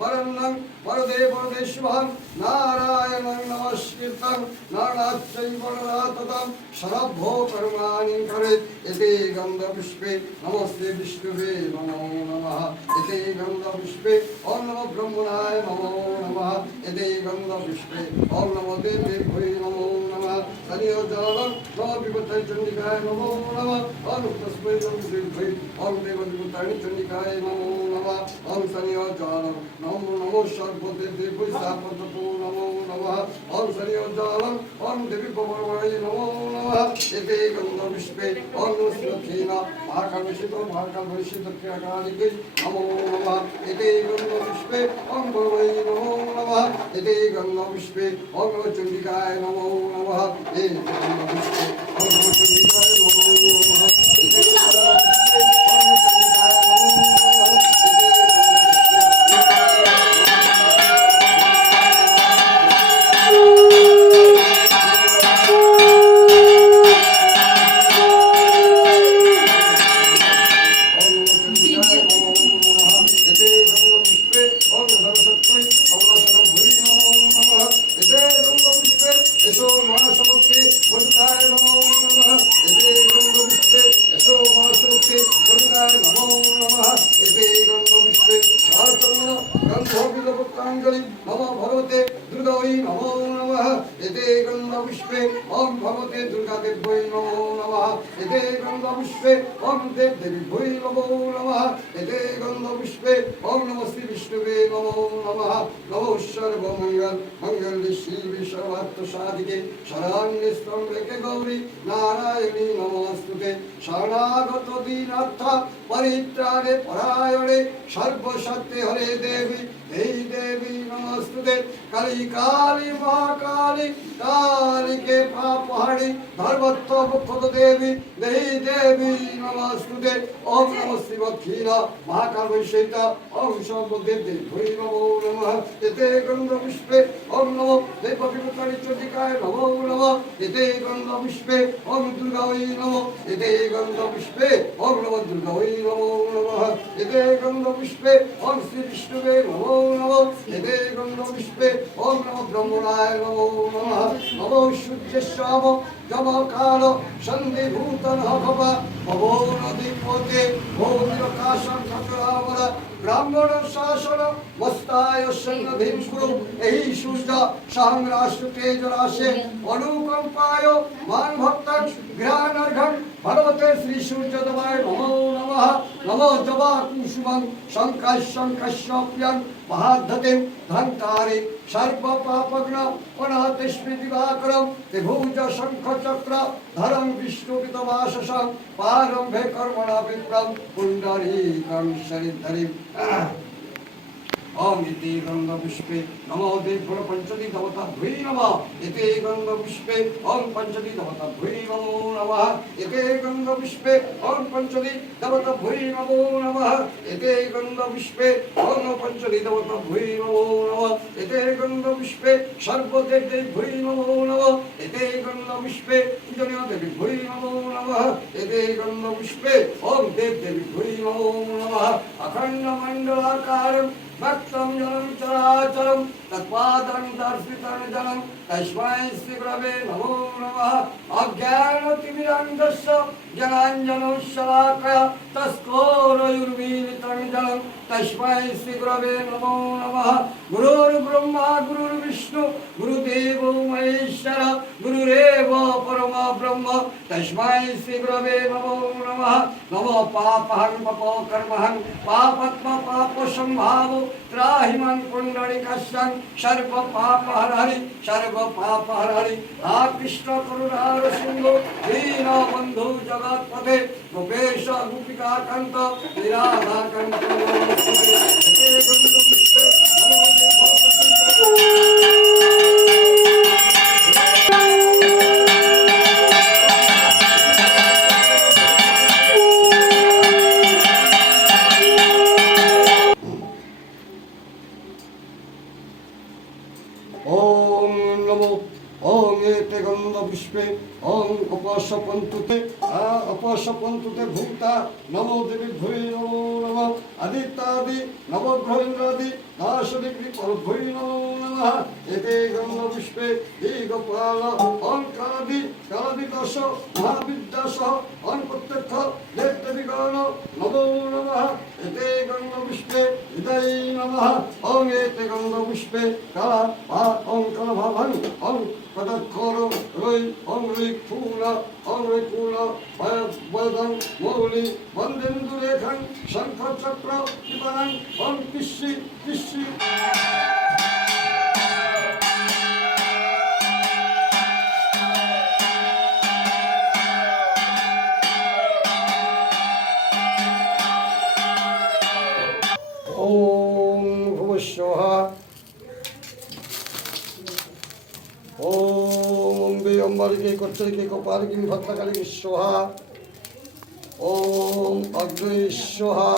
వరన్నం వరదే వరదే శివహం গন্ধপুষ্পে নমস্তে বিষ্ণুবে নমো নমঃ। এতে গন্ধপুষ্পে ওম নমো ব্রহ্মণায় নমো নমঃ। এতে গন্ধপুষ্পে ওম নমো দেবে ভৈ নমো নমঃ। তনিয় জলং নম বিপত্তায় চণ্ডিকায় নমো নমঃ। ওম তস্मै নমঃ ভৈ ওম দেব বিপত্তায় চণ্ডিকায় নমো নমঃ। ওম তনিয় জলং নমো নমো। সর্বদেবে ভৈ সাপততো নমো নমঃ। ওম তনিয় জলং ওম দেবী নমো নমঃ। এতে ওম নমস্কৃতেন মহাকালবিষিত মহাকালবিষিত ক্রিয়াকালিকে নমো। নমঃ এতে গন্ধপুষ্পে ওম ভবৈ নমো নমঃ এতে গন্ধপুষ্পে ওম নমঃ চণ্ডিকায় নমো নমঃ এতে গন্ধপুষ্পে ওম নমঃ ওম দেব দেবী ভৈ নমো নমঃ। এতে গন্ধপুষ্পে ওম নমঃ বিষ্ণুবে নমো নমঃ। নমঃ সর্বমঙ্গল মঙ্গল শিবে সর্বার্থ সাধিকে শরণ্যে স্তম্ভে গৌরী নারায়ণী নমস্তুতে। শরণাগত দীনার্থ, পরিত্রাণে পরায়ণে সর্বসত্যে হরে দেবী। এই দেবী নমস্তুতে কালী কালী মহাকালী, কালীকে পাপহারি ধর্মত্ব মুখ্যত দেবী দেই দেবী নমস্তুতে। ওম নম শিব ক্ষীর মহাকাল বৈশিত ওম সর্বদেব দেব নমো নমঃ। এতে গন্ধ পুষ্পে ওম নম। দেব বিভূতানি চন্ডিকায় নমো নমঃ। এতে গন্ধ পুষ্পে ওম দুর্গা ওই নমঃ। এতে গন্ধ পুষ্পে ওম নম। দুর্গা ওই নমো নমঃ। এতে গন্ধ পুষ্পে ওম শ্রী বিষ্ণুবে নমো। নমঃ এতে গন্ধ পুষ্পে ওম নম ব্রহ্মণায় নমো নমঃ নমো সূর্যস্যাম যম কাল ব্রাহ্মণ শাসন মস্তায় সন্নধিম কুরু এই সূর্য সহংরাষ্ট্র তেজ রাশে অনুকম্পায় মান ভক্ত ভগবতে শ্রী সূর্য দেবায় নমো নমঃ, নমো জবা কুসুমং শঙ্কাশ্যং কশ্যপ্যং মহাধতে ধন্তারে সর্ব পাপগ্ন অনাতিষ্মি দিবাকরম ত্রিভুজ শঙ্খ চক্র ধরং বিষ্ণুপিত পিতবাসসং পারম্ভে কর্মণা বিপ্রম পুণ্ডরী কংসরিধরি ওম ইতি গঙ্গ পুষ্পে নমো দেবগুণ পঞ্চদী দেবতা ভুই নম। এতে গঙ্গ পুষ্পে ওম পঞ্চদী দেবতা ভুই নমো নমঃ। এতে গঙ্গ পুষ্পে ওম পঞ্চদী দেবতা ভুই নমো নমঃ। এতে গঙ্গ পুষ্পে ওম পঞ্চদী দেবতা ভুই নমো নমঃ। এতে গঙ্গ পুষ্পে সর্বদেব দেব ভুই নমো নমঃ। এতে গঙ্গ পুষ্পে দেবী ভুই নমো নমঃ। এতে গঙ্গ পুষ্পে দেব দেবী ভুই নমো নমঃ। অখণ্ড মণ্ডলাকারম ভক্তম জলম চরাচরম তৎপাদং দর্শিতং জলম তস্मै শ্রীগুরবে নমো নমঃ অজ্ঞানতিমিরন্ধস্য জনাঞ্জনশলাকয়া তস্কোরয়ুর্মীলিতং জলম তস্मै শ্রীগুরবে নমো নমঃ গুরুর্ব্রহ্মা গুরুর্বিষ্ণু গুরুদেব মহেশ্বর নমঃ নমো পাপহং পাপো কর্মহং পাপত্ম পাপ সম্ভাব ত্রাহি মাং পুণ্ডরিকাশ্যং সর্ব পাপ হর হরি সর্ব পাপ হর হরি আ কৃষ্ণ করুণার সিন্ধু দীন বন্ধু জগৎ পথে গোপেশ গোপিকা কান্ত নিরাধা কান্ত পুষ্পে ওম অপশপন্তুতে অপশপন্তুতে ভূতা, নমো দেবী ভূয় নমো নম, আদিত্যাদি নবগ্রহেন্দ্রাদি দাসদিগ্রি পরভৈ নমো নম। এতে গন্ধপুষ্পে দীর্ঘপাল অলকালাদি কালাদিদশ মহাবিদ্যাস অন প্রত্যক্ষ দেবদেবীগণ। নমো নমঃ। এতে গন্ধপুষ্পে হৃদয় নমঃ। ওং এতে গন্ধপুষ্পে কালা ভা ওং কালভাভং, ওং পদক্ষর রৈ ওং রৈ ফুল ওং কুল শঙ্খ চক্র পিবনং ওং ভদ্রকালিকে সোহা ওম অগ্রে সোহা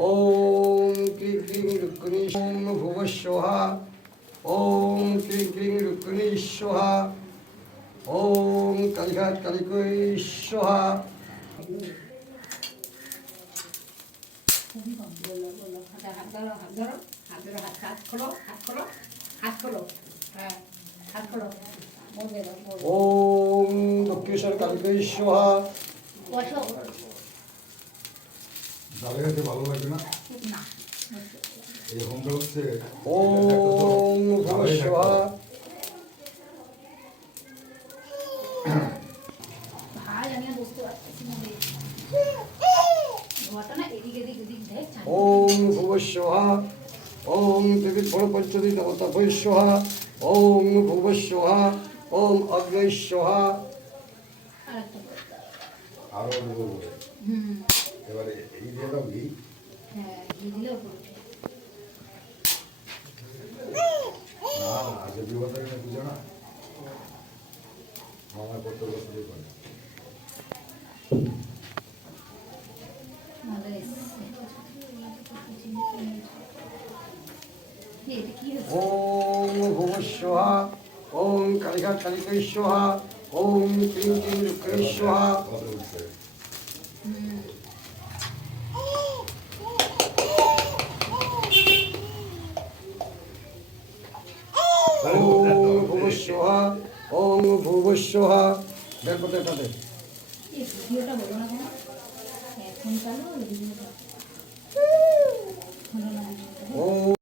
ওম ক্রিং ক্রিং রুক্মিণী ওম ভুবস্বহা ওম ক্রিং ক্রিং রুক্মিণী সোহা ওম কালিঘাট কালিকৈ সোহা খুবই কম বলল বলল হাত হাত ধরো হাত ধরো হাত ধরো, হাত হাত খোলো হাত খোলো হাত খোলো ওম দক্ষিণেশ্বর কালিকৈ সোহা দাদা কাছে ভালো লাগবে না? না। এই হোমটা হচ্ছে ওম ভুবস্বহা ভাই আমি আর বুঝতে পারতেছি না রে। ঘরটা না এদিক এদিক এদিক দেখ ওম ভুবস্বহা ওম দেবী ফলপঞ্চদী দেবতা বৈশ্বহা ওম ভুবস্বহা ওম। আরও এবারে এই দিয়ে দাও ঘি হ্যাঁ ঘি না মামা করতে পারে ভালো এসছে কি এটা কি হচ্ছে ওম ভুবস্বহা ওম কালিঘাট কালিকৈশ্বহা ওম কত উঠছে হুম ওম ভুবস্বহা ওম ভুবস্বহা এটাতে ভিডিওটা বলো না এখন চালু ওম